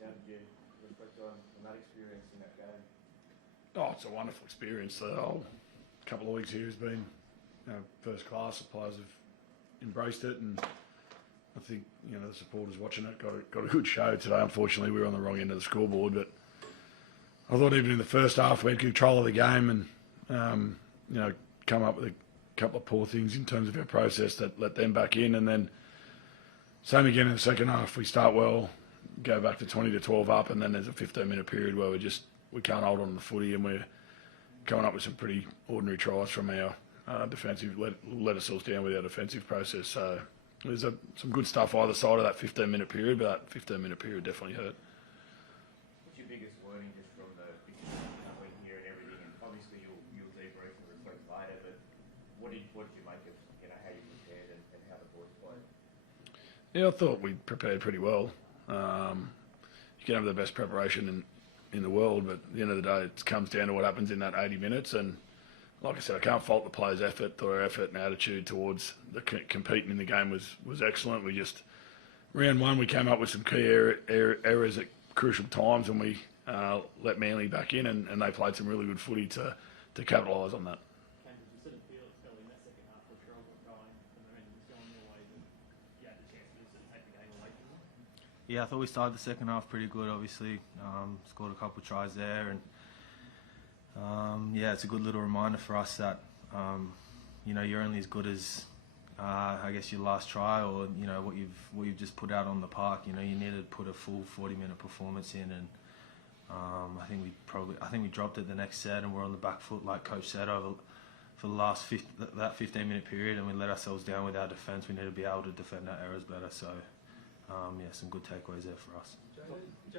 How did you reflect on that experience in that game? Oh, it's a wonderful experience. The whole couple of weeks here has been first class. The players have embraced it, and I think the supporters watching it got a good show today. Unfortunately, we were on the wrong end of the scoreboard, but I thought even in the first half we had control of the game and come up with a couple of poor things in terms of our process that let them back in, and then same again in the second half. We start well, go back to 20-12 up, and then there's a 15-minute period where we can't hold on to the footy, and we're coming up with some pretty ordinary tries from our defensive, let ourselves down with our defensive process. So there's some good stuff either side of that 15-minute period, but that 15-minute period definitely hurt. What's your biggest learning just from the week here and everything? And obviously you'll debrief and reflect later, but what did you make of how you prepared and how the boys played? Yeah, I thought we prepared pretty well. You can have the best preparation in the world, but at the end of the day, it comes down to what happens in that 80 minutes. And like I said, I can't fault the players' effort. Their effort and attitude towards competing in the game was excellent. Round one, we came up with some key errors at crucial times, and we let Manly back in, and they played some really good footy to capitalise on that. Yeah, I thought we started the second half pretty good, obviously. Scored a couple of tries there. And it's a good little reminder for us that, you're only as good as, I guess, your last try or, what you've just put out on the park. You need to put a full 40-minute performance in. And I think we dropped it the next set, and we're on the back foot, like Coach said, for the last 15-minute period, and we let ourselves down with our defence. We need to be able to defend our errors better. So, some good takeaways there for us. Jay,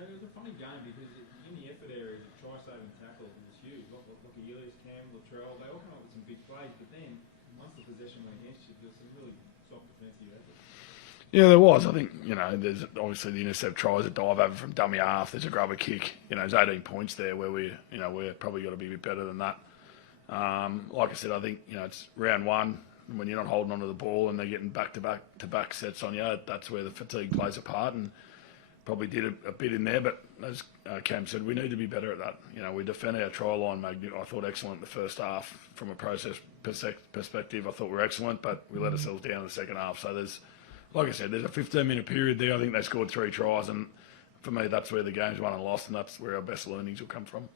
it was a funny game because in the effort areas, the try-saving tackle was huge. Look, Cam, Latrell, they all come up with some big plays, but then once the possession went against you, there was some really soft defensive effort. Yeah, there was. I think, there's obviously the intercept tries, a dive over from dummy half, there's a grubber kick. There's 18 points there where we're probably got to be a bit better than that. Like I said, I think, it's round one. When you're not holding onto the ball and they're getting back-to-back sets on you, that's where the fatigue plays a part, and probably did a bit in there. But as Cam said, we need to be better at that. We defended our try line, I thought, excellent in the first half. From a process perspective, I thought we were excellent, but we let ourselves down in the second half. So like I said, there's a 15-minute period there. I think they scored 3 tries, and for me, that's where the game's won and lost, and that's where our best learnings will come from.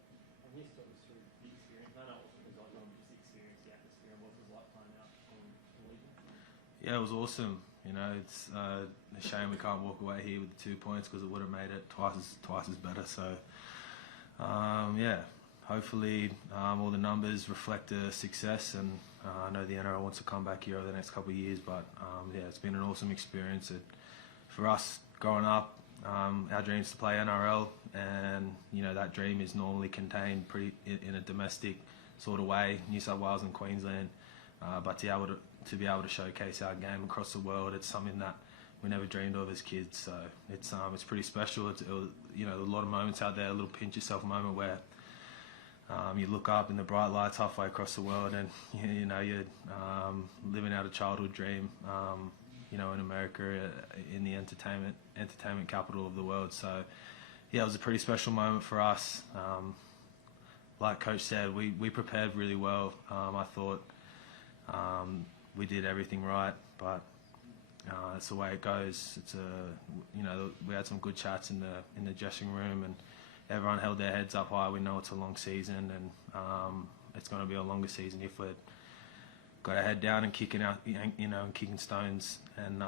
Yeah, it was awesome. It's a shame we can't walk away here with the 2 points because it would have made it twice as better. So, hopefully all the numbers reflect the success, and I know the NRL wants to come back here over the next couple of years, but it's been an awesome experience. For us growing up, our dream is to play NRL, and that dream is normally contained in a domestic sort of way, New South Wales and Queensland, but to be able to showcase our game across the world, it's something that we never dreamed of as kids. So it's pretty special. It was, a lot of moments out there, a little pinch yourself moment where you look up in the bright lights halfway across the world, and you're living out a childhood dream. In America, in the entertainment capital of the world. So it was a pretty special moment for us. Like Coach said, we prepared really well. I thought. We did everything right, but it's the way it goes. We had some good chats in the dressing room, and everyone held their heads up high. We know it's a long season, and it's going to be a longer season if we've got our head down and kicking out, and kicking stones, and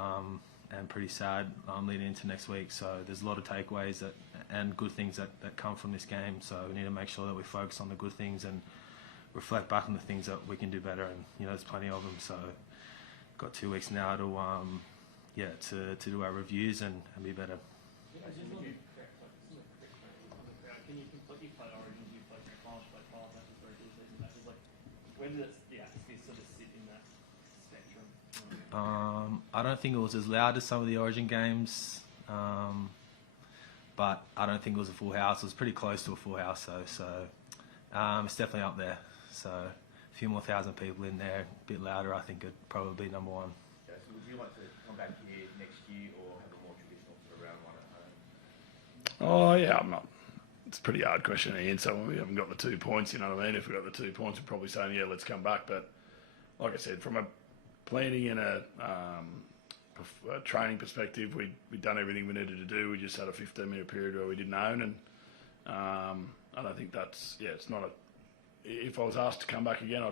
pretty sad leading into next week. So there's a lot of takeaways and good things that come from this game. So we need to make sure that we focus on the good things and reflect back on the things that we can do better, and there's plenty of them. So got 2 weeks now to do our reviews and be better. I don't think it was as loud as some of the Origin games, but I don't think it was a full house. It was pretty close to a full house though, so it's definitely up there. So a few more thousand people in there, a bit louder, I think it'd probably be number one. Okay, so would you like to come back here next year or have a more traditional sort of round one at home? Oh yeah, I'm not. It's a pretty hard question to answer when we haven't got the 2 points. You know what I mean? If we got the 2 points, we're probably saying yeah, let's come back. But like I said, from a planning and a training perspective, we'd done everything we needed to do. We just had a 15-minute period where we didn't own, and I don't think that's it's not a. If I was asked to come back again,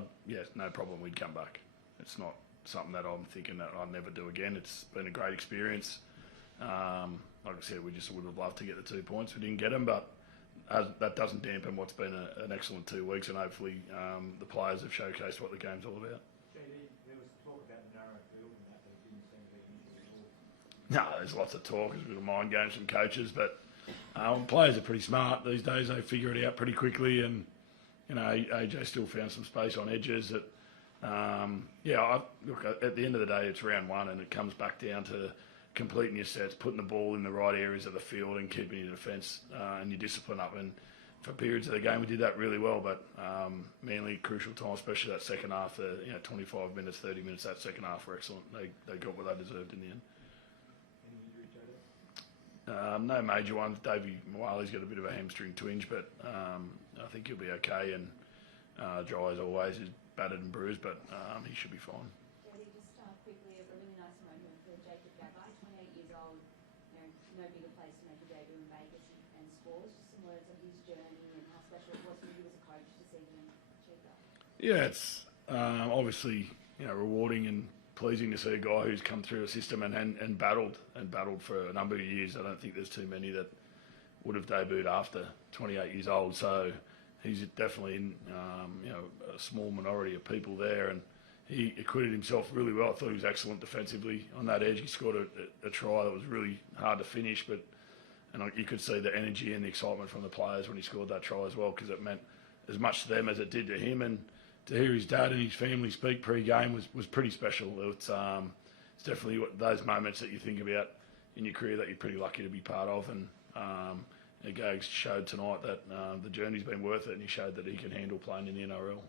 no problem, we'd come back. It's not something that I'm thinking that I'll never do again. It's been a great experience. Like I said, we just would have loved to get the 2 points. We didn't get them, but that doesn't dampen what's been an excellent 2 weeks, and hopefully the players have showcased what the game's all about. JD, there was talk about the narrow field and that didn't seem to be an issue at all. No, there's lots of talk. There's a bit of mind games from coaches, but players are pretty smart these days. They figure it out pretty quickly, and you know, AJ still found some space on edges. That look, at the end of the day, it's round 1, and it comes back down to completing your sets, putting the ball in the right areas of the field, and keeping your defence and your discipline up. And for periods of the game, we did that really well. But Manly, crucial time, especially that second half, 25 minutes, 30 minutes, that second half were excellent. They got what they deserved in the end. No major ones. Davey Wiley's got a bit of a hamstring twinge, but I think he'll be okay. And Dry as always is battered and bruised, but he should be fine. Jody, just quickly, a really nice moment for Jacob Gabby, 28 years old. No bigger place to make a debut in Vegas and scores. Just some words on his journey and how special it was for you as a coach to see him achieve that. Yeah, it's obviously rewarding and pleasing to see a guy who's come through the system and battled for a number of years. I don't think there's too many that would have debuted after 28 years old. So he's definitely in a small minority of people there, and he acquitted himself really well. I thought he was excellent defensively on that edge. He scored a try that was really hard to finish, and you could see the energy and the excitement from the players when he scored that try as well, because it meant as much to them as it did to him. And to hear his dad and his family speak pre-game was pretty special. It's definitely those moments that you think about in your career that you're pretty lucky to be part of. And Gags showed tonight that the journey's been worth it, and he showed that he can handle playing in the NRL.